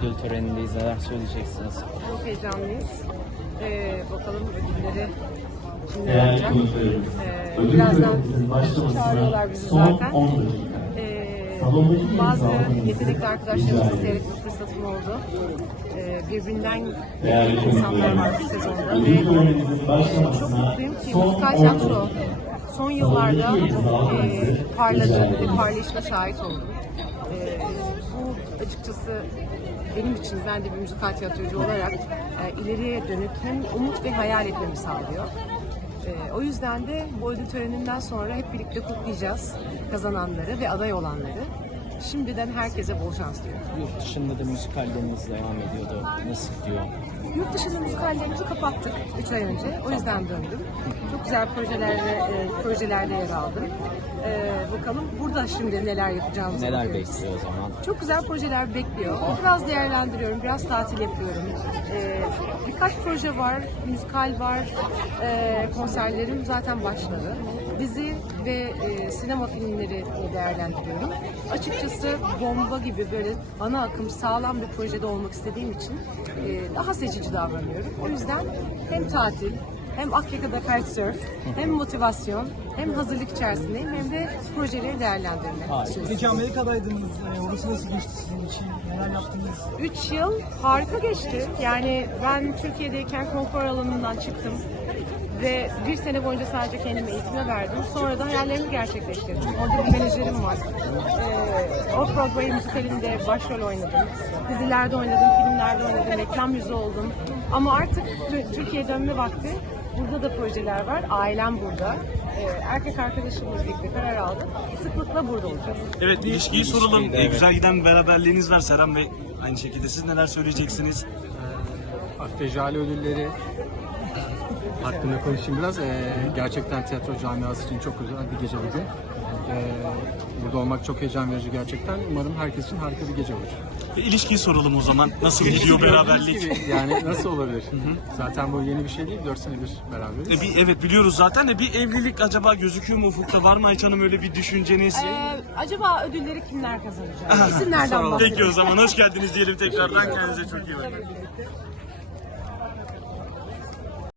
Ödül törenindeyiz. Neler söyleyeceksiniz? Çok heyecanlıyız. Ee, bakalım ödülleri Değerli alacak. konuklarımız, Ee, birazdan çağırıyorlar bizi son zaten. 10 dakika. Ee, bazı yetenekli arkadaşlarımızı seyretme fırsatım oldu. Ee, birbirinden Değerli yetenekli insanlar var bu sezonda. ödül Ve törenimizin çok başlamasına mutluyum ki son müzikal 10 tiyatro dakika. son yıllarda e, parladı ve parlayışına şahit oldum. E, açıkçası benim için ben de bir müzikal tiyatrocu olarak e, ileriye dönük hem umut ve hayal etmemi sağlıyor. E, o yüzden de bu ödül töreninden sonra hep birlikte kutlayacağız kazananları ve aday olanları. Şimdiden herkese bol şans diliyorum. Yurt dışında da müzikalleriniz devam ediyordu. Nasıl gidiyor? Yurt dışında müzikallerimizi kapattık 3 ay önce. O yüzden döndüm. Çok güzel projelerde, e, projelerde yer aldım. E, bakalım burada şimdi neler yapacağımızı Neler bakıyoruz. bekliyor o zaman? Çok güzel projeler bekliyor. Biraz değerlendiriyorum, biraz tatil yapıyorum. Ee, birkaç proje var, müzikal var, ee, konserlerim zaten başladı. Dizi ve e, sinema filmleri değerlendiriyorum. Açıkçası bomba gibi böyle ana akım sağlam bir projede olmak istediğim için e, daha seçici davranıyorum. O yüzden hem tatil, hem Akyaka'da kitesurf, hem motivasyon, hem hazırlık içerisindeyim hem de projeleri değerlendirme. Harika. Peki Amerika'daydınız. Ee, orası nasıl geçti sizin için? Neler yaptınız? 3 yıl harika geçti. Yani ben Türkiye'deyken konfor alanından çıktım ve bir sene boyunca sadece kendime eğitime verdim. Sonra da hayallerimi gerçekleştirdim. Orada bir menajerim var. Ee, Off-Broadway müzikalinde başrol oynadım. Dizilerde oynadım, filmlerde oynadım, reklam yüzü oldum. Ama artık Tü- Türkiye dönme vakti. Burada da projeler var. Ailem burada. Ee, erkek arkadaşımla birlikte karar aldık. Sıklıkla burada olacağız. Evet ilişkiyi soralım. Evet. Güzel giden beraberliğiniz var Serhan Bey. Aynı şekilde siz neler söyleyeceksiniz? Fecali ödülleri hakkında konuşayım biraz. Ee, gerçekten tiyatro camiası için çok güzel bir gece bugün. Ee, burada olmak çok heyecan verici gerçekten. Umarım herkes için harika bir gece olur. E, İlişkiyi soralım o zaman. Nasıl gidiyor beraberlik? gibi Yani nasıl olabilir? Zaten bu yeni bir şey değil. 4 senedir beraberiz. E, bir, evet biliyoruz zaten de bir evlilik acaba gözüküyor mu ufukta? Var mı Ayça Hanım öyle bir düşünceniz? Ee, acaba ödülleri kimler kazanacak? İsimlerden Peki o bahsedelim. zaman hoş geldiniz diyelim tekrardan. Kendinize çok iyi bakın.